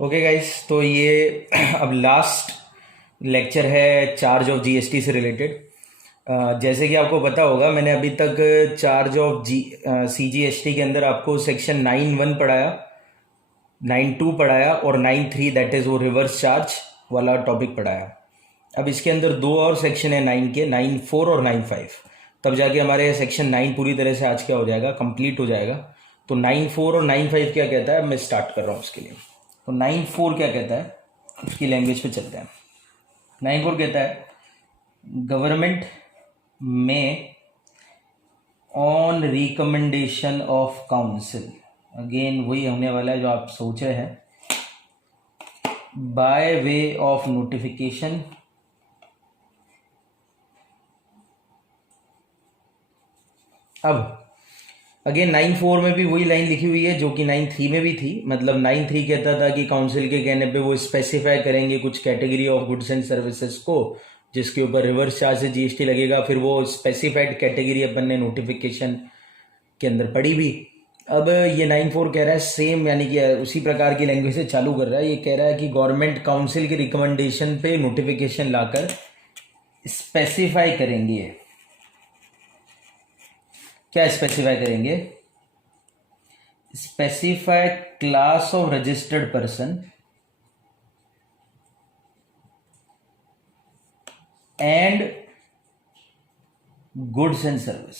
Okay guys, तो ये अब लास्ट लेक्चर है चार्ज ऑफ जीएसटी से रिलेटेड। जैसे कि आपको पता होगा, मैंने अभी तक चार्ज ऑफ सीजीएसटी के अंदर आपको सेक्शन 9(1) पढ़ाया, 9(2) पढ़ाया और 9(3) दैट इज़ वो रिवर्स चार्ज वाला टॉपिक पढ़ाया। अब इसके अंदर दो और सेक्शन है 9 के, 9(4) और 9(5). तब जाके हमारे सेक्शन 9 पूरी तरह से आज क्या हो जाएगा, कंप्लीट हो जाएगा। तो 9(4) और 9(5) क्या कहता है, अब मैं स्टार्ट कर रहा हूँ उसके लिए। तो 9(4) क्या कहता है, उसकी लैंग्वेज पे चलते हैं। 9(4) कहता है गवर्नमेंट में on recommendation of council, again वही होने वाला है जो आप सोच रहे हैं, बाय वे ऑफ नोटिफिकेशन अब अगेन 9(4) में भी वही लाइन लिखी हुई है जो कि 9(3) में भी थी। मतलब 9(3) कहता था कि काउंसिल के कहने पे वो स्पेसिफाई करेंगे कुछ category of goods and services को जिसके ऊपर रिवर्स चार्ज से जीएसटी लगेगा। फिर वो स्पेसिफाइड कैटेगरी अपन ने नोटिफिकेशन के अंदर पढ़ी भी। अब ये 9(4) कह रहा है सेम, यानी कि उसी प्रकार की लैंग्वेज से चालू कर रहा है। ये कह रहा है कि गवर्नमेंट काउंसिल के रिकमेंडेशन पे नोटिफिकेशन लाकर स्पेसिफाई करेंगे। क्या स्पेसिफाई करेंगे? Specify class of registered person and goods and service.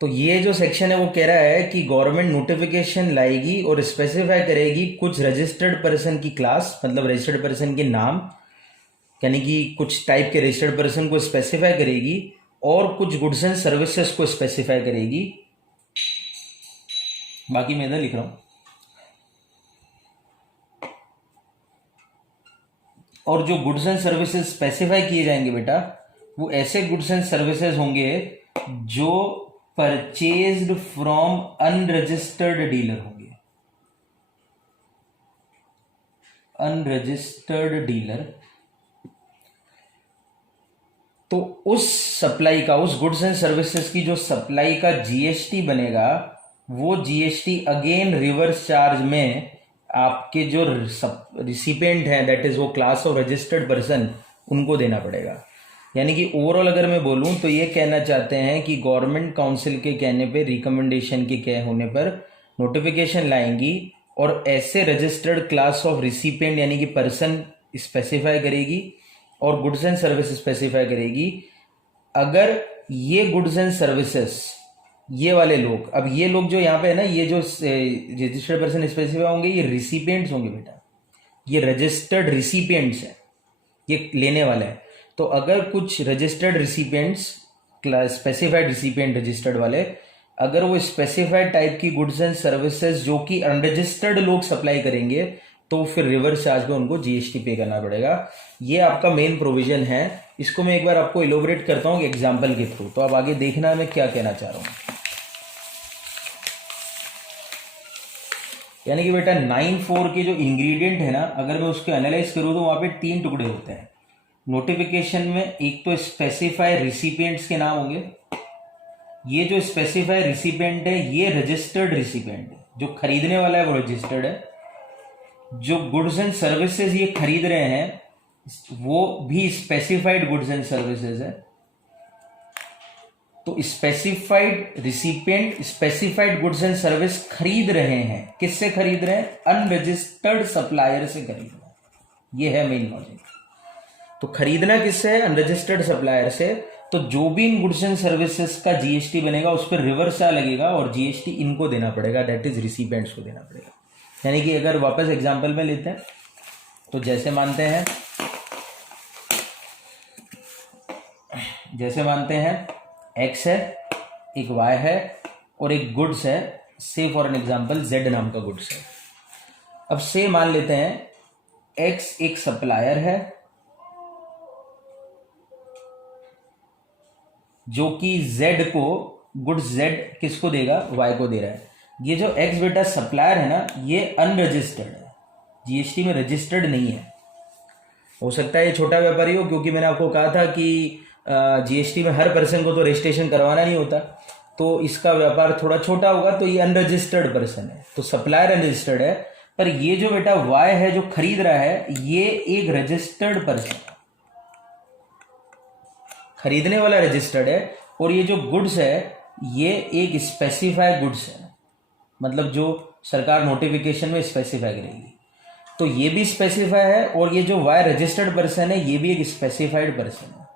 तो ये जो सेक्शन है वो कह रहा है कि गवर्नमेंट नोटिफिकेशन लाएगी और स्पेसिफाई करेगी कुछ रजिस्टर्ड पर्सन की क्लास, मतलब रजिस्टर्ड पर्सन के नाम, यानी कि कुछ टाइप के रजिस्टर्ड पर्सन को स्पेसिफाई करेगी और कुछ गुड्स एंड सर्विसेज को स्पेसिफाई करेगी। बाकी मैं इधर लिख रहा हूं। और जो गुड्स एंड सर्विसेज स्पेसिफाई किए जाएंगे बेटा, वो ऐसे गुड्स एंड सर्विसेज होंगे जो परचेज्ड फ्रॉम अनरजिस्टर्ड डीलर होंगे। अनरजिस्टर्ड डीलर, तो उस सप्लाई का, उस गुड्स एंड सर्विसेज की जो सप्लाई का जीएसटी बनेगा, वो जीएसटी अगेन रिवर्स चार्ज में आपके जो रिसिपेंट हैं, दैट इज वो क्लास ऑफ रजिस्टर्ड पर्सन, उनको देना पड़ेगा। यानी कि ओवरऑल अगर मैं बोलूं तो ये कहना चाहते हैं कि गवर्नमेंट काउंसिल के कहने पे, रिकमेंडेशन के कह होने पर नोटिफिकेशन लाएंगी और ऐसे रजिस्टर्ड क्लास ऑफ रिसिपेंट यानी कि पर्सन स्पेसिफाई करेगी और गुड्स एंड सर्विसेज स्पेसिफाई करेगी। अगर ये गुड्स एंड सर्विसेज, ये वाले लोग, अब ये लोग जो यहाँ पे है ना, ये जो रजिस्टर्ड पर्सन स्पेसिफाई होंगे, ये रिसिपिएंट्स होंगे बेटा, ये रजिस्टर्ड रिसिपिएंट्स हैं, ये लेने वाले हैं। तो अगर कुछ रजिस्टर्ड रिसिपिएंट्स, स्पेसिफाइड रिसिपिएंट रजिस्टर्ड वाले, अगर वो स्पेसिफाइड टाइप की गुड्स एंड सर्विसेज जो कि अनरजिस्टर्ड लोग सप्लाई करेंगे, तो फिर रिवर्स चार्ज पे उनको जीएसटी पे करना पड़ेगा। ये आपका मेन प्रोविजन है। इसको मैं एक बार आपको इलोबरेट करता हूँ एग्जाम्पल के थ्रू, तो आप आगे देखना मैं क्या कहना चाह रहा हूँ। यानी कि बेटा 9(4) के जो इंग्रेडिएंट है ना, अगर मैं उसको एनालाइज करूँ तो वहां पे 3 टुकड़े होते हैं नोटिफिकेशन में। एक तो स्पेसिफाई रिसिपिएंट्स के नाम होंगे। ये जो स्पेसिफाई रिसिपिएंट है ये रजिस्टर्ड रिसिपिएंट है, जो खरीदने वाला है वो रजिस्टर्ड है। जो गुड्स एंड सर्विसेज ये खरीद रहे हैं वो भी स्पेसिफाइड गुड्स एंड सर्विसेज है। तो specified recipient specified goods and service खरीद रहे हैं। किससे खरीद रहे हैं? अनरजिस्टर्ड सप्लायर से खरीद रहे हैं। ये है मेन लॉजिक। तो खरीदना किससे है? अनरजिस्टर्ड सप्लायर से। तो जो भी इन गुड्स एंड सर्विसेज का जीएसटी बनेगा उस पर रिवर्स चार्ज लगेगा और जीएसटी इनको देना पड़ेगा, दैट इज रिसिपिएंट्स को देना पड़ेगा। यानी कि अगर वापस एग्जांपल में लेते हैं तो जैसे मानते हैं एक्स है, एक वाई है और एक गुड्स है, से फॉर एन एग्जांपल जेड नाम का गुड्स है। अब से मान लेते हैं एक्स एक सप्लायर है जो कि जेड को, गुड्स जेड किसको देगा? वाई को दे रहा है। ये जो एक्स बेटा सप्लायर है ना, ये अनरजिस्टर्ड है, जीएसटी में रजिस्टर्ड नहीं है। हो सकता है ये छोटा व्यापारी हो, क्योंकि मैंने आपको कहा था कि जीएसटी में हर पर्सन को तो रजिस्ट्रेशन करवाना नहीं होता। तो इसका व्यापार थोड़ा छोटा होगा, तो ये अनरजिस्टर्ड पर्सन है, तो सप्लायर अनरजिस्टर्ड है। पर ये जो बेटा वाई है जो खरीद रहा है, ये एक रजिस्टर्ड पर्सन है, खरीदने वाला रजिस्टर्ड है, और ये जो गुड्स है ये एक स्पेसिफाइड गुड्स है, मतलब जो सरकार नोटिफिकेशन में स्पेसिफाई करेगी। तो ये भी स्पेसिफाई है, और ये जो वाई रजिस्टर्ड पर्सन है ये भी एक स्पेसिफाइड पर्सन है।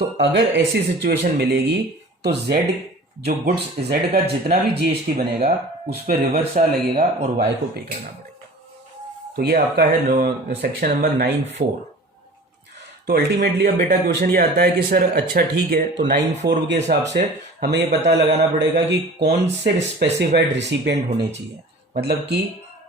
तो अगर ऐसी सिचुएशन मिलेगी तो जेड जो गुड्स जेड का जितना भी जीएसटी बनेगा उस पर रिवर्स चार्ज लगेगा और वाई को पे करना पड़ेगा। तो ये आपका है सेक्शन नंबर 9(4). तो अल्टीमेटली अब बेटा क्वेश्चन ये आता है कि सर अच्छा ठीक है, तो 9(4) के हिसाब से हमें ये पता लगाना पड़ेगा कि कौन से स्पेसिफाइड रिसिपिएंट होने चाहिए, मतलब कि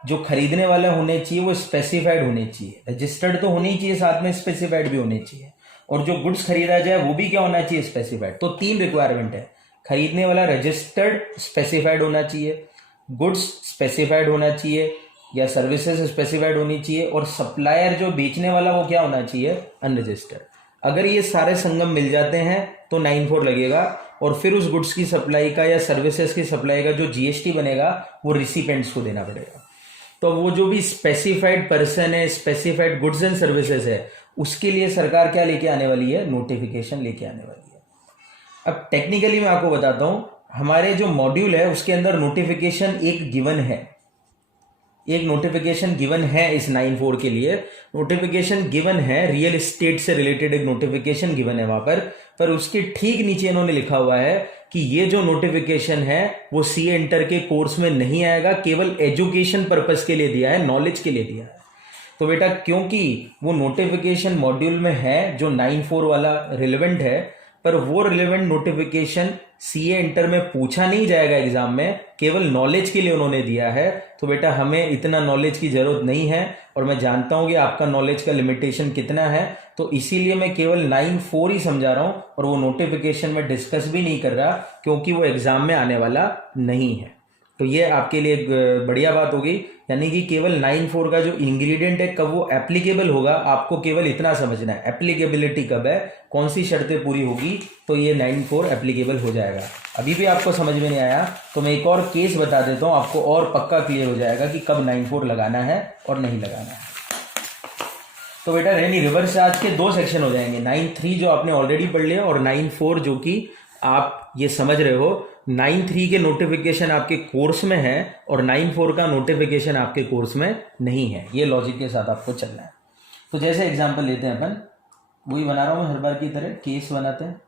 जो खरीदने वाला होने चाहिए वो स्पेसिफाइड होने चाहिए, रजिस्टर्ड तो होने ही चाहिए, साथ में स्पेसिफाइड भी होने चाहिए, और जो गुड्स खरीदा जाए वो भी क्या होना चाहिए, स्पेसिफाइड। तो 3 रिक्वायरमेंट है, खरीदने वाला रजिस्टर्ड स्पेसिफाइड होना चाहिए, गुड्स स्पेसिफाइड होना चाहिए या सर्विसेज स्पेसिफाइड होनी चाहिए, और सप्लायर जो बेचने वाला वो क्या होना चाहिए, अनरजिस्टर्ड। अगर ये सारे संगम मिल जाते हैं तो 9(4) लगेगा, और फिर उस गुड्स की सप्लाई का या सर्विसेज की सप्लाई का जो जीएसटी बनेगा वो रिसिपेंट्स को देना पड़ेगा। तो वो जो भी स्पेसिफाइड पर्सन है, स्पेसिफाइड गुड्स एंड सर्विसेज है, उसके लिए सरकार क्या लेके आने वाली है, नोटिफिकेशन लेके आने वाली है। अब टेक्निकली मैं आपको बताता हूं, हमारे जो मॉड्यूल है उसके अंदर नोटिफिकेशन एक गिवन है, एक नोटिफिकेशन गिवन है इस 9(4) के लिए नोटिफिकेशन गिवन है, रियल एस्टेट से रिलेटेड एक नोटिफिकेशन गिवन है वहां पर उसके ठीक नीचे इन्होंने लिखा हुआ है कि ये जो नोटिफिकेशन है वो सीए इंटर के कोर्स में नहीं आएगा, केवल एजुकेशन पर्पस के लिए दिया है, नॉलेज के लिए दिया है। तो बेटा क्योंकि वो नोटिफिकेशन मॉड्यूल में है जो 9(4) वाला रिलेवेंट है, पर वो रिलेवेंट नोटिफिकेशन सीए इंटर में पूछा नहीं जाएगा एग्जाम में, केवल नॉलेज के लिए उन्होंने दिया है। तो बेटा हमें इतना नॉलेज की जरूरत नहीं है, और मैं जानता हूं कि आपका नॉलेज का लिमिटेशन कितना है, तो इसीलिए मैं केवल 9(4) ही समझा रहा हूं, और वो नोटिफिकेशन में डिस्कस भी नहीं कर रहा क्योंकि वो एग्जाम में आने वाला नहीं है। तो ये आपके लिए एक बढ़िया बात होगी, यानी कि केवल 9(4) का जो इंग्रेडिएंट है कब वो एप्लीकेबल होगा, आपको केवल इतना समझना है, एप्लीकेबिलिटी कब है, कौन सी शर्तें पूरी होगी तो ये 9(4) एप्लीकेबल हो जाएगा। अभी भी आपको समझ में नहीं आया तो मैं एक और केस बता देता हूं, आपको और पक्का क्लियर हो जाएगा कि कब 9(4) लगाना है और नहीं लगाना है। तो बेटा यानी रिवर्स चार्ज के 2 सेक्शन हो जाएंगे, 9(3) जो आपने ऑलरेडी पढ़ लिया, और 9(4) जो कि आप ये समझ रहे हो। 9(3) के नोटिफिकेशन आपके कोर्स में है और 9(4) का नोटिफिकेशन आपके कोर्स में नहीं है, ये लॉजिक के साथ आपको चलना है। तो जैसे एग्जांपल लेते हैं अपन, वही बना रहा हूं हर बार की तरह, केस बनाते हैं।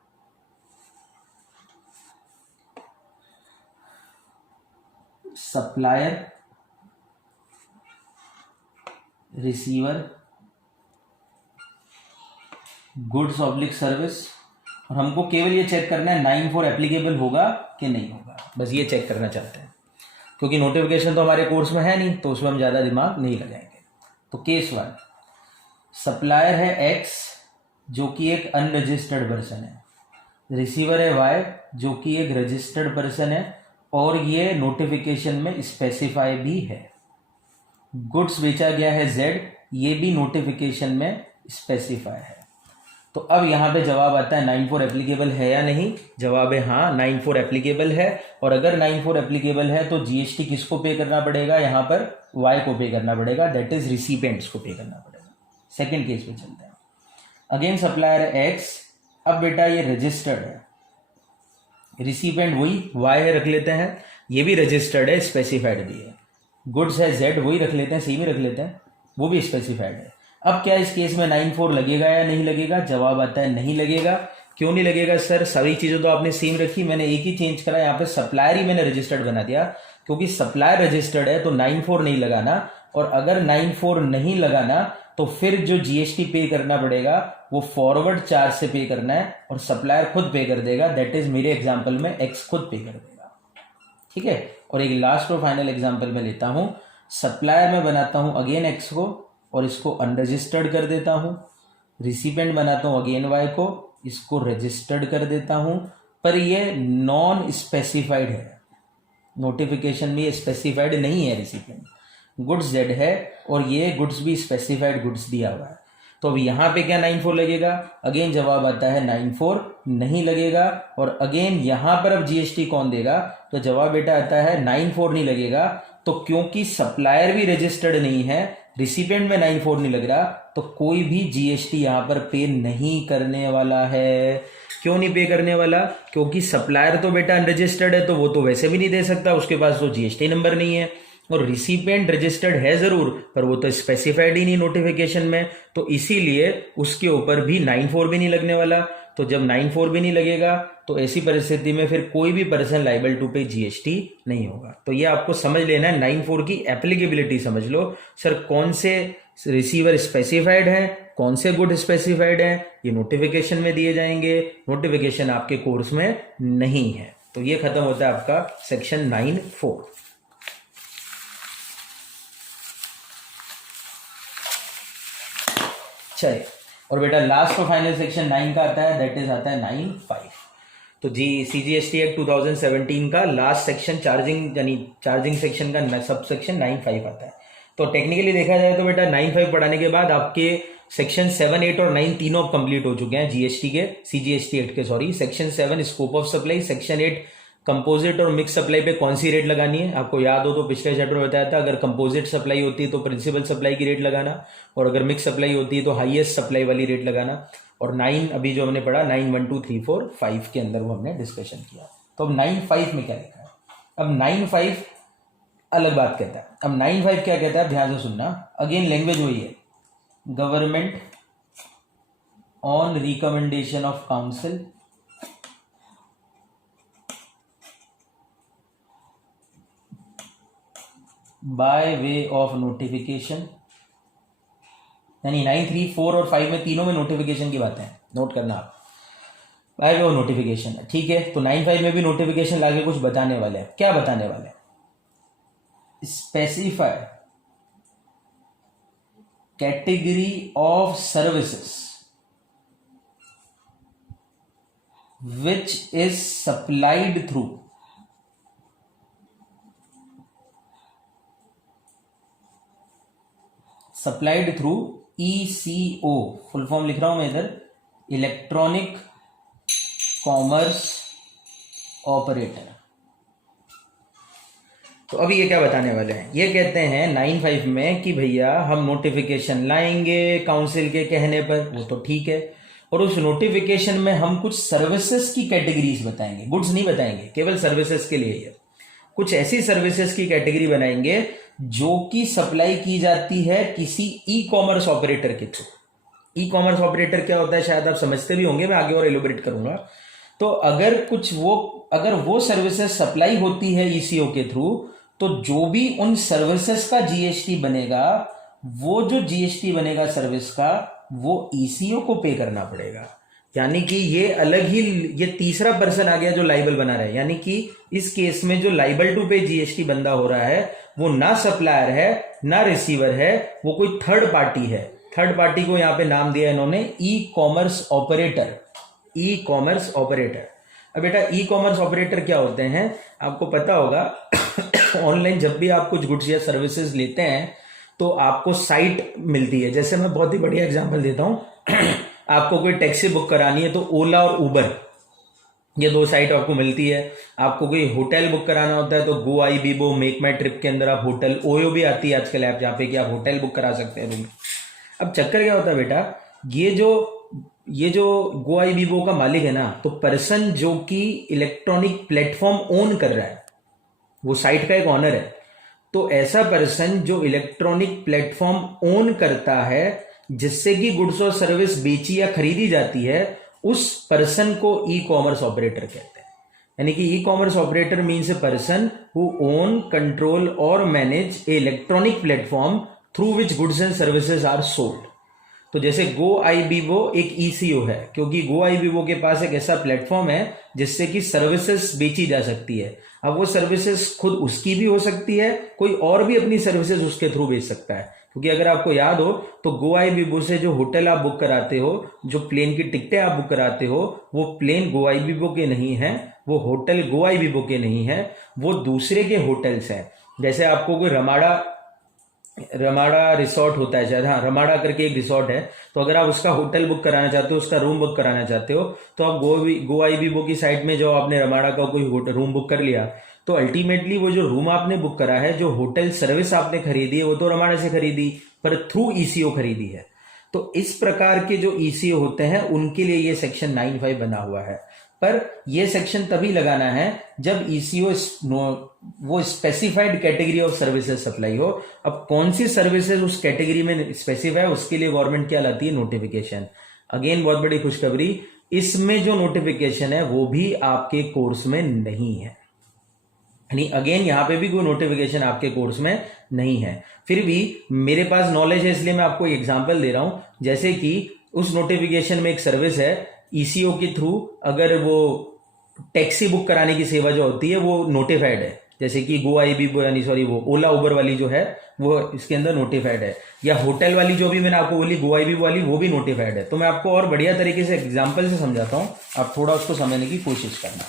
Supplier, receiver, goods oblique service, और हमको केवल ये चेक करना है 9(4) एप्लीकेबल होगा कि नहीं होगा, बस ये चेक करना चाहते हैं, क्योंकि नोटिफिकेशन तो हमारे कोर्स में है नहीं तो उसमें हम ज़्यादा दिमाग नहीं लगाएंगे। तो केस 1, सप्लायर है एक्स जो कि एक अनरजिस्टर्ड पर्सन है, रिसीवर है वाई जो कि एक रजिस्टर्ड पर्सन है, और ये नोटिफिकेशन में स्पेसिफाई भी है। गुड्स बेचा गया है जेड, ये भी नोटिफिकेशन में स्पेसिफाई है। तो अब यहां पे जवाब आता है 9(4) एप्लीकेबल है या नहीं, जवाब है हाँ 9(4) एप्लीकेबल है, और अगर 9(4) एप्लीकेबल है तो जीएसटी किसको पे करना पड़ेगा, यहां पर वाई को पे करना पड़ेगा, दैट इज रिसिपेंट्स को पे करना पड़ेगा। सेकेंड केस पे चलते हैं। अगेन सप्लायर है एक्स, अब बेटा ये रजिस्टर्ड है, रिसिपेंट वही वाई है रख लेते हैं, ये भी रजिस्टर्ड है, स्पेसिफाइड भी है, गुड्स है जेड वही रख लेते हैं, सेम ही रख लेते हैं, वो भी स्पेसिफाइड है। अब क्या इस केस में 9(4) लगेगा या नहीं लगेगा, जवाब आता है नहीं लगेगा। क्यों नहीं लगेगा सर, सभी चीजें तो आपने सेम रखी, मैंने एक ही चेंज करा, यहाँ पे सप्लायर ही मैंने रजिस्टर्ड बना दिया, क्योंकि सप्लायर रजिस्टर्ड है तो 9(4) नहीं लगाना, और अगर 9(4) नहीं लगाना तो फिर जो जीएसटी पे करना पड़ेगा वो फॉरवर्ड चार्ज से पे करना है, और सप्लायर खुद पे कर देगा, दैट इज मेरे एग्जाम्पल में एक्स खुद पे कर देगा। ठीक है, और एक लास्ट और फाइनल एग्जाम्पल में लेता हूं, सप्लायर में बनाता हूं अगेन एक्स को और इसको अनरजिस्टर्ड कर देता हूं, रिसिपेंट बनाता हूं अगेन वाई को, इसको रजिस्टर्ड कर देता हूं, पर ये नॉन स्पेसिफाइड है, नोटिफिकेशन में ये स्पेसिफाइड नहीं है रिसिपेंट, गुड्स जेड है और ये गुड्स भी स्पेसिफाइड गुड्स दिया हुआ है। तो अब यहाँ पे क्या 94 लगेगा? अगेन जवाब आता है 94 नहीं लगेगा। और अगेन यहाँ पर अब जीएसटी कौन देगा? तो जवाब बेटा आता है 94 नहीं लगेगा। तो क्योंकि सप्लायर भी रजिस्टर्ड नहीं है, रिसिपेंट में 94 नहीं लग रहा, तो कोई भी जीएसटी यहां पर पे नहीं करने वाला है। क्यों नहीं पे करने वाला? क्योंकि सप्लायर तो बेटा अनरजिस्टर्ड है, तो वो तो वैसे भी नहीं दे सकता, उसके पास तो जीएसटी नंबर नहीं है। और रिसिपेंट रजिस्टर्ड है जरूर, पर वो तो स्पेसिफाइड ही नहीं नोटिफिकेशन में, तो इसीलिए उसके ऊपर भी 94 भी नहीं लगने वाला। तो जब 94 भी नहीं लगेगा तो ऐसी परिस्थिति में फिर कोई भी पर्सन लाइबल टू पे जीएसटी नहीं होगा। तो ये आपको समझ लेना है, 94 की एप्लीकेबिलिटी समझ लो। सर कौन से रिसीवर स्पेसिफाइड है, कौन से गुड स्पेसिफाइड है, ये नोटिफिकेशन में दिए जाएंगे, नोटिफिकेशन आपके कोर्स में नहीं है। तो ये खत्म होता है आपका सेक्शन 9(4). चलिए, और बेटा लास्ट और फाइनल सेक्शन 9 का आता है, दैट इज आता है 9(5). तो जी सीजीएसटी एक्ट 2017 का लास्ट सेक्शन चार्जिंग, यानी चार्जिंग सेक्शन का सब सेक्शन 9(5) आता है। तो टेक्निकली देखा जाए तो बेटा 9(5) पढ़ाने के बाद आपके सेक्शन 7, 8 और 9 तीनों कंप्लीट हो चुके हैं जीएसटी के, सीजीएसटी एक्ट के, sorry. Section 7 scope of supply, section 8 composite और मिक्स सप्लाई पे कौन सी रेट लगानी है। आपको याद हो तो पिछले चैप्टर में बताया था, अगर कंपोजिट सप्लाई होती है तो प्रिंसिपल सप्लाई की रेट लगाना, और अगर मिक्स सप्लाई होती है तो हाईएस्ट सप्लाई वाली रेट लगाना। और 9 अभी जो हमने पढ़ा 9, 1, 2, 3, 4, 5 के अंदर वो हमने डिस्कशन किया। तो अब 9(5) में क्या लिखा है? अब 9(5) अलग बात कहता है। अब 9(5) क्या कहता है, ध्यान से सुनना। अगेन लैंग्वेज वही है, government on recommendation of council by way of notification, यानी 9, 3, 4 और 5 में तीनों में नोटिफिकेशन की बातें हैं, नोट करना आप। बाय वे ऑफ नोटिफिकेशन है, ठीक है। तो 9(5) में भी नोटिफिकेशन लाके कुछ बताने वाले हैं। क्या बताने वाले हैं? Specify category of services which is supplied through ECO, full form लिख रहा हूं मैं इधर, इलेक्ट्रॉनिक कॉमर्स ऑपरेटर। तो अभी ये क्या बताने वाले हैं? ये कहते हैं 9(5) में कि भैया हम नोटिफिकेशन लाएंगे काउंसिल के कहने पर, वो तो ठीक है, और उस नोटिफिकेशन में हम कुछ सर्विसेज की कैटेगरीज बताएंगे, गुड्स नहीं बताएंगे, केवल सर्विसेज के लिए ही है। कुछ ऐसी सर्विसेज की कैटेगरी बनाएंगे जो कि सप्लाई की जाती है किसी ई कॉमर्स ऑपरेटर के थ्रू। ई कॉमर्स ऑपरेटर क्या होता है शायद आप समझते भी होंगे, मैं आगे और एलोबरेट करूंगा। तो अगर वो सर्विसेज सप्लाई होती है ईसीओ के थ्रू, तो जो भी उन सर्विसेज का जीएसटी बनेगा, वो जो जीएसटी बनेगा सर्विस का, वो ईसीओ को पे करना पड़ेगा। यानी कि ये अलग ही, ये तीसरा पर्सन आ गया जो लाइबल बना रहा है। यानी कि इस केस में जो लाइबल टू पे जीएसटी बंदा हो रहा है वो ना सप्लायर है ना रिसीवर है, वो कोई थर्ड पार्टी है। थर्ड पार्टी को यहां पे नाम दिया इन्होंने ई कॉमर्स ऑपरेटर। ई कॉमर्स ऑपरेटर। अब बेटा ई कॉमर्स ऑपरेटर क्या होते हैं आपको पता होगा। ऑनलाइन जब भी आप कुछ गुड्स या सर्विसेज लेते हैं तो आपको साइट मिलती है। जैसे मैं बहुत ही बढ़िया एग्जांपल देता हूं आपको कोई टैक्सी बुक करानी है तो ओला और उबर, ये दो साइट आपको मिलती है। आपको कोई होटल बुक कराना होता है तो गो आई बीबो, मेक माई ट्रिप के अंदर आप होटल, ओयो भी आती है आजकल ऐप जहाँ पे कि आप होटल बुक करा सकते हैं रूम। अब चक्कर क्या होता है बेटा, ये जो गो आई बीबो का मालिक है ना, तो पर्सन जो कि इलेक्ट्रॉनिक प्लेटफॉर्म ओन कर रहा है, वो साइट का एक ऑनर है। तो ऐसा पर्सन जो इलेक्ट्रॉनिक प्लेटफॉर्म ओन करता है जिससे कि गुड्स और सर्विस बेची या खरीदी जाती है, उस पर्सन को ई कॉमर्स ऑपरेटर कहते हैं। यानी कि e commerce operator means a person who own, control और manage a electronic platform through which goods and services are sold. तो जैसे गो आई बीबो एक ईसीओ है, क्योंकि गो आई बीबो के पास एक ऐसा प्लेटफॉर्म है जिससे कि सर्विसेज बेची जा सकती है। अब वो सर्विसेज खुद उसकी भी हो सकती है, कोई और भी अपनी सर्विसेज उसके थ्रू बेच सकता है। क्योंकि अगर आपको याद हो तो गो आई बीबो से जो होटल आप बुक कराते हो, जो प्लेन की टिकटें आप बुक कराते हो, वो प्लेन गो आई बीबो के नहीं है, वो होटल गो आई बीबो के नहीं है, वो दूसरे के होटल्स हैं। जैसे आपको कोई रमाड़ा रिसोर्ट होता है शायद, हाँ रमाड़ा करके एक रिसोर्ट है। तो अगर आप उसका होटल बुक कराना चाहते हो, उसका रूम बुक कराना चाहते हो, तो आप गोआईबीबो की साइट में जो आपने रमाड़ा का कोई रूम बुक कर लिया, तो अल्टीमेटली वो जो रूम आपने बुक करा है, जो होटल सर्विस आपने खरीदी है, वो तो रमाड़ा से खरीदी पर थ्रू ईसीओ खरीदी है। तो इस प्रकार के जो ईसीओ होते हैं उनके लिए ये सेक्शन 9(5) बना हुआ है। पर ये सेक्शन तभी लगाना है जब ईसीओ वो specified category of services supply हो। अब कौन सी सर्विसेज उस कैटेगरी में स्पेसिफाई, उसके लिए गवर्नमेंट क्या लाती है, नोटिफिकेशन। अगेन बहुत बड़ी खुशखबरी, इसमें जो नोटिफिकेशन है वो भी आपके कोर्स में नहीं है, यानी अगेन यहां पे भी कोई नोटिफिकेशन आपके कोर्स में नहीं है। फिर भी मेरे पास नॉलेज है इसलिए मैं आपको एग्जांपल दे रहा हूं। जैसे कि उस नोटिफिकेशन में एक सर्विस है ईसीओ के थ्रू, अगर वो टैक्सी बुक कराने की सेवा जो होती है वो नोटिफाइड है, जैसे कि गोआईबीबो यानी सॉरी वो ओला उबर वाली जो है वो इसके अंदर नोटिफाइड है, या होटल वाली जो भी मैंने आपको बोली गोआईबीबो वाली वो भी नोटिफाइड है। तो मैं आपको और बढ़िया तरीके से एग्जाम्पल से समझाता हूं, आप थोड़ा उसको समझने की कोशिश करना।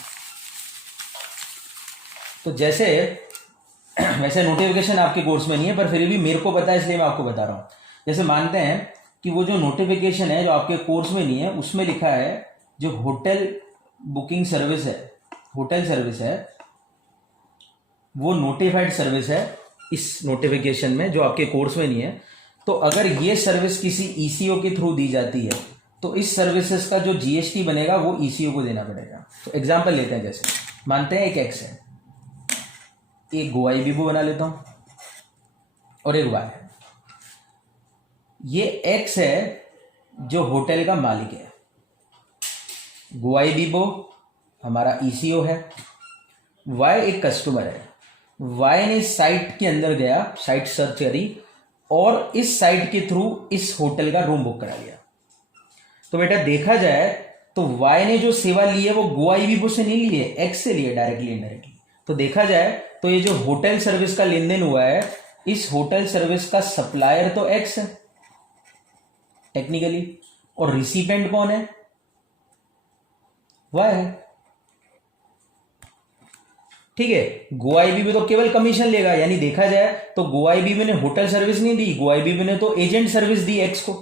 तो जैसे वैसे नोटिफिकेशन आपके कोर्स में नहीं है, पर फिर भी मेरे को पता है इसलिए मैं आपको बता रहा हूं। जैसे मानते हैं कि वो जो नोटिफिकेशन है जो आपके कोर्स में नहीं है, उसमें लिखा है जो होटल बुकिंग सर्विस है, होटल सर्विस है, वो नोटिफाइड सर्विस है इस नोटिफिकेशन में जो आपके कोर्स में नहीं है। तो अगर ये सर्विस किसी ईसीओ के थ्रू दी जाती है तो इस सर्विसेज का जो जीएसटी बनेगा वो ईसीओ को देना पड़ेगा। तो एग्जांपल लेते हैं, जैसे मानते हैं एक एक्स है, एक गोआईबीबो बना लेता हूं और एक वाई है। ये एक्स है जो होटल का मालिक है, गोआईबीबो हमारा ईसीओ है, वाई एक कस्टमर है। वाई ने साइट के अंदर गया, साइट सर्च करी और इस साइट के थ्रू इस होटल का रूम बुक करा लिया। तो बेटा देखा जाए तो वाई ने जो सेवा ली है वो गोआईबीबो से नहीं ली है, एक्स से ली है, डायरेक्टली इनडायरेक्टली। तो देखा जाए तो ये जो होटल सर्विस का लेन देन हुआ है, इस होटल सर्विस का सप्लायर तो एक्स है टेक्निकली, और रिसिपेंट कौन है, वाई है। ठीक है, गोआईबीबो तो केवल कमीशन लेगा, यानी देखा जाए तो गोआईबीबो ने होटल सर्विस नहीं दी, गोआईबीबो ने तो एजेंट सर्विस दी एक्स को।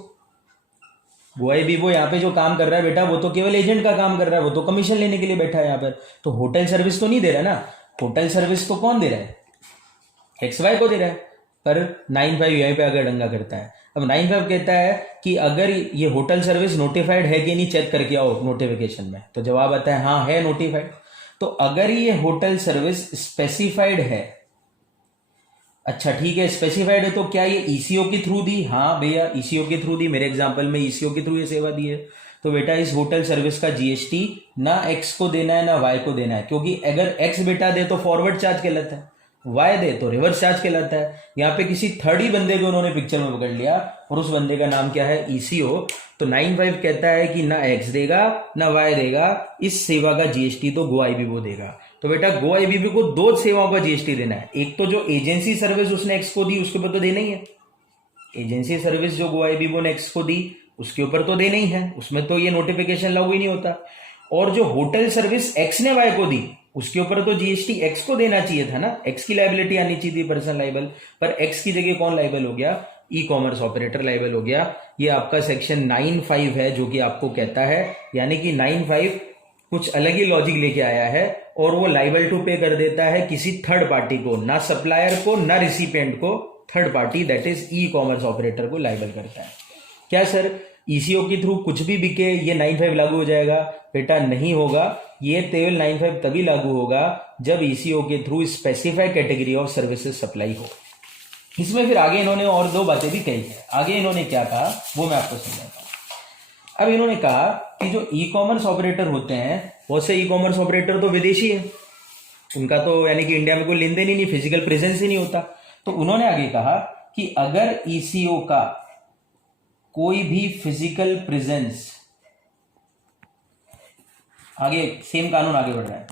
गोआईबीबो यहाँ पे जो काम कर रहा है बेटा वो तो केवल एजेंट का काम कर रहा है, वो तो कमीशन लेने के लिए बैठा है यहाँ पर। तो होटल सर्विस तो नहीं दे रहा ना, होटल सर्विस तो कौन दे रहा है, एक्स वाई को दे रहा है। पर 9(5) यहीं पे आकर डंगा करता है। अब 9(5) कहता है कि अगर ये होटल सर्विस नोटिफाइड है कि नहीं चेक करके आओ नोटिफिकेशन में, तो जवाब आता है हाँ है नोटिफाइड। तो अगर ये होटल सर्विस स्पेसिफाइड है, अच्छा ठीक है स्पेसिफाइड है, तो क्या ये ईसीओ के थ्रू दी, हाँ भैया ईसीओ के थ्रू दी, मेरे एग्जांपल में ईसीओ के थ्रू ये सेवा दी है। तो बेटा इस होटल सर्विस का जीएसटी ना एक्स को देना है ना वाई को देना है, क्योंकि अगर एक्स बेटा दे तो फॉरवर्ड चार्ज कहलाता है, वाई दे तो रिवर्स चार्ज कहलाता है। यहाँ पे किसी थर्ड ही बंदे को उन्होंने पिक्चर में पकड़ लिया और उस बंदे का नाम क्या है, ईसीओ। तो 9(5) कहता है कि ना एक्स देगा ना वाई देगा, इस सेवा का जीएसटी तो गोआईबीबो देगा। तो बेटा गोआईबीबो को दो सेवाओं का जीएसटी देना है, एक तो जो एजेंसी सर्विस उसने एक्स को दी उसके ऊपर तो देना ही है, एजेंसी सर्विस जो गोआईबीबो ने एक्स को दी उसके ऊपर तो देना ही है, उसमें तो ये नोटिफिकेशन लागू ही नहीं होता। और जो होटल सर्विस एक्स ने वाई को दी उसके ऊपर तो जीएसटी एक्स को देना चाहिए था ना, एक्स की लाइबिलिटी आनी चाहिए थी, पर्सनल लाइबल। पर एक्स की जगह कौन लाइबल हो गया, ई कॉमर्स ऑपरेटर लाइबल हो गया। ये आपका सेक्शन 9(5) है जो कि आपको कहता है, यानी कि 9(5) कुछ अलग ही लॉजिक लेके आया है और वो लाइबल टू पे कर देता है किसी थर्ड पार्टी को, ना सप्लायर को ना रिसिपेंट को, third party that is E commerce operator को लाइबल करता है। क्या सर ईसीओ के थ्रू कुछ भी बिके ये 9(5) लागू हो जाएगा, बेटा नहीं होगा। ये केवल 9(5) तभी लागू होगा जब ईसीओ के through specified category of services supply हो। इसमें फिर आगे इन्होंने और दो बातें भी कही है। आगे इन्होंने क्या कहा वो मैं आपको समझाता हूं। अब इन्होंने कहा कि जो ई कॉमर्स ऑपरेटर होते हैं, बहुत से ई कॉमर्स ऑपरेटर तो विदेशी है, उनका तो यानी कि इंडिया में कोई लेन देन ही नहीं, फिजिकल प्रेजेंस ही नहीं होता। तो उन्होंने आगे कहा कि अगर ईसीओ का कोई भी फिजिकल प्रेजेंस, आगे सेम कानून आगे बढ़ रहा है,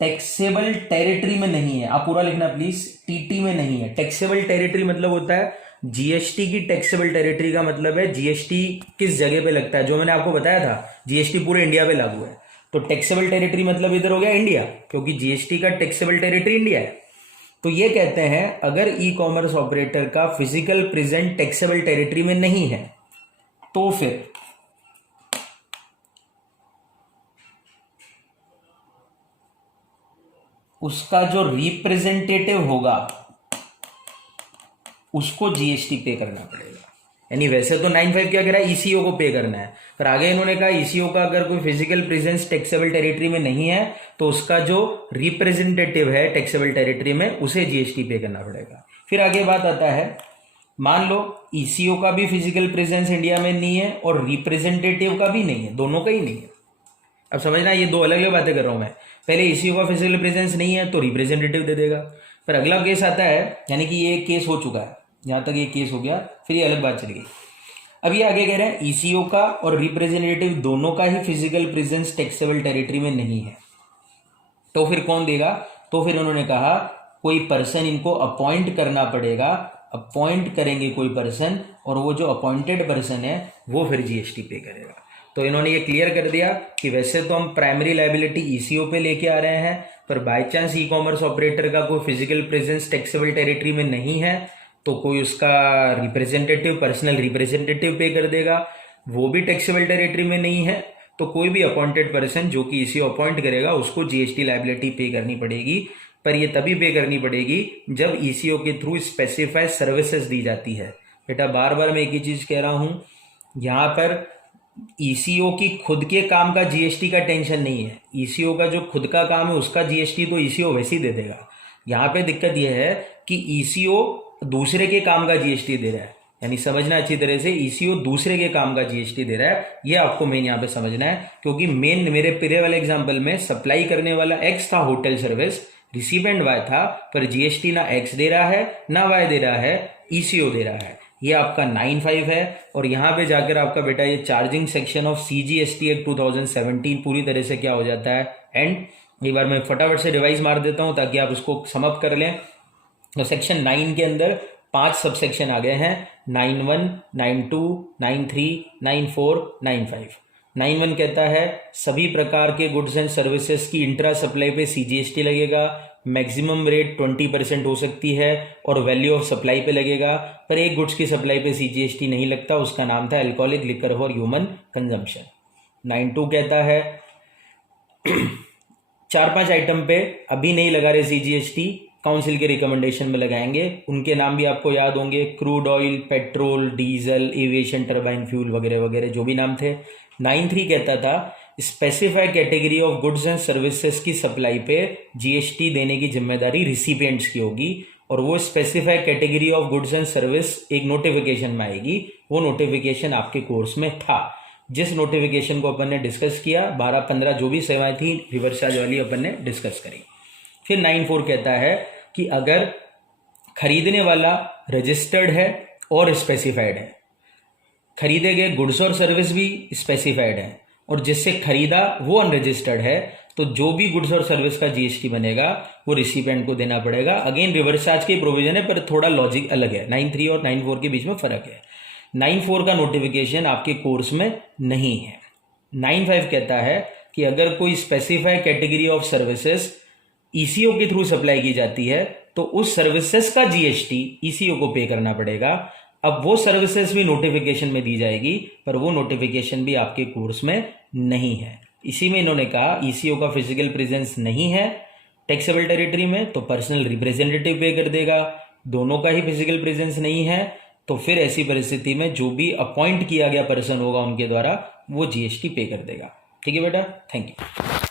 टैक्सेबल टेरिटरी में नहीं है, आप पूरा लिखना प्लीज, टीटी में नहीं है। टैक्सेबल टेरिटरी मतलब होता है जीएसटी की, टैक्सेबल टेरिटरी का मतलब है जीएसटी किस जगह पे लगता है, जो मैंने आपको बताया था जीएसटी पूरे इंडिया पे लागू है। तो टैक्सेबल टेरिटरी मतलब इधर हो गया इंडिया, क्योंकि जीएसटी का टैक्सेबल टेरिटरी इंडिया है। तो ये कहते हैं अगर ई कॉमर्स ऑपरेटर का फिजिकल प्रेजेंट टैक्सेबल टेरिटरी में नहीं है तो फिर उसका जो रिप्रेजेंटेटिव होगा उसको जीएसटी पे करना पड़ेगा। यानी वैसे तो 9(5) क्या कह रहा है, ईसीओ को पे करना है, पर आगे इन्होंने कहा ईसीओ का अगर कोई फिजिकल प्रेजेंस टैक्सेबल टेरिटरी में नहीं है तो उसका जो रिप्रेजेंटेटिव है टैक्सेबल टेरिटरी में उसे जीएसटी पे करना पड़ेगा। फिर आगे बात आता है, मान लो ईसीओ का भी फिजिकल प्रेजेंस इंडिया में नहीं है और रिप्रेजेंटेटिव का भी नहीं है, दोनों का ही नहीं है। अब समझना, ये दो अलग अलग बातें कर रहा हूं मैं। पहले ईसीओ का फिजिकल प्रेजेंस नहीं है तो रिप्रेजेंटेटिव दे देगा। पर अगला केस आता है, यानी कि ये केस हो चुका है, यहां तक ये केस हो गया, फिर ये अलग बात चल गई। अब ये आगे कह रहे हैं ईसीओ का और रिप्रेजेंटेटिव दोनों का ही फिजिकल प्रेजेंस टैक्सेबल टेरिटरी में नहीं है तो फिर कौन देगा। तो फिर उन्होंने कहा कोई पर्सन इनको अपॉइंट करना पड़ेगा, अपॉइंट करेंगे कोई पर्सन, और वो जो अपॉइंटेड पर्सन है वो फिर जीएसटी पे करेगा। तो इन्होंने ये क्लियर कर दिया कि वैसे तो हम प्राइमरी लायबिलिटी ईसीओ पे लेके आ रहे हैं, पर by chance E commerce operator का कोई फिजिकल प्रेजेंस टैक्सेबल टेरिटरी में नहीं है तो कोई उसका रिप्रेजेंटेटिव, पर्सनल रिप्रेजेंटेटिव पे कर देगा, वो भी टैक्सेबल टेरिटरी में नहीं है तो कोई भी अपॉइंटेड पर्सन जो कि ईसीओ अपॉइंट करेगा उसको जीएसटी लायबिलिटी पे करनी पड़ेगी। पर ये तभी पे करनी पड़ेगी जब ईसीओ के थ्रू स्पेसिफाइड सर्विसेज दी जाती है। बेटा बार बार मैं एक ही चीज कह रहा हूं, यहां पर ईसीओ की खुद के काम का जीएसटी का टेंशन नहीं है। ईसीओ का जो खुद का काम है उसका जीएसटी तो ईसीओ वैसे ही दे देगा। यहां पे दिक्कत यह है कि ईसीओ दूसरे के काम का जीएसटी दे रहा है, यानी समझना अच्छी तरह से, ईसीओ दूसरे के काम का जीएसटी दे रहा है। ये आपको मेन यहाँ पे समझना है, क्योंकि मेन मेरे पहले वाले एग्जांपल में सप्लाई करने वाला एक्स था होटल सर्विस, रिसिपेंट वाई था, पर जीएसटी ना एक्स दे रहा है ना वाई दे रहा है, ईसीओ दे रहा है। ये आपका 9(5) है। और यहाँ पे जाकर आपका बेटा ये charging section of CGST act 2017 पूरी तरह से क्या हो जाता है, एंड एक बार मैं फटाफट से रिवाइज मार देता हूँ ताकि आप इसको समअप कर लें। तो सेक्शन 9 के अंदर 5 सबसेक्शन आ गए हैं, 9(1), 9(2), 9(3), 9(4), 9(5). 9(1) कहता है सभी प्रकार के गुड्स एंड सर्विसेज की इंट्रा सप्लाई पे सीजीएसटी लगेगा, मैक्सिमम रेट 20% हो सकती है और वैल्यू ऑफ सप्लाई पे लगेगा। पर एक गुड्स की सप्लाई पे सीजीएसटी नहीं लगता, उसका नाम था alcoholic liquor for human consumption. 9(2) कहता है 4-5 आइटम पे अभी नहीं लगा रहे सीजीएसटी, काउंसिल के रिकमेंडेशन में लगाएंगे, उनके नाम भी आपको याद होंगे, crude oil, petrol, diesel, aviation turbine fuel वगैरह वगैरह जो भी नाम थे। 9(3) कहता था specify category of goods and services की सप्लाई पे जीएसटी देने की जिम्मेदारी रिसिपिएंट्स की होगी, और वो specify category of goods and service एक नोटिफिकेशन में आएगी। वो नोटिफिकेशन आपके कोर्स में था, जिस नोटिफिकेशन को अपन ने डिस्कस किया, 12-15 जो भी सेवाएं थी रिवर्स चार्ज वाली अपन ने डिस्कस करी। फिर 9(4) कहता है कि अगर खरीदने वाला रजिस्टर्ड है और स्पेसिफाइड है, खरीदे गए गुड्स और सर्विस भी स्पेसिफाइड है, और जिससे खरीदा वो अनरजिस्टर्ड है, तो जो भी गुड्स और सर्विस का जीएसटी बनेगा वो रिसिपेंट को देना पड़ेगा। अगेन रिवर्स चार्ज की प्रोविजन है, पर थोड़ा लॉजिक अलग है, 9(3) और 9(4) के बीच में फर्क है। 9(4) का नोटिफिकेशन आपके कोर्स में नहीं है। 9(5) कहता है कि अगर कोई specify category of services eco के थ्रू सप्लाई की जाती है तो उस सर्विसेज का जीएसटी ईसीओ को पे करना पड़ेगा। अब वो सर्विसेज भी नोटिफिकेशन में दी जाएगी, पर वो नोटिफिकेशन भी आपके कोर्स में नहीं है। इसी में इन्होंने कहा ईसीओ का फिजिकल प्रेजेंस नहीं है टैक्सेबल टेरिटरी में तो पर्सनल रिप्रेजेंटेटिव पे कर देगा, दोनों का ही फिजिकल प्रेजेंस नहीं है तो फिर ऐसी परिस्थिति में जो भी अपॉइंट किया गया पर्सन होगा उनके द्वारा वो जीएसटी पे कर देगा। ठीक है बेटा, थैंक यू।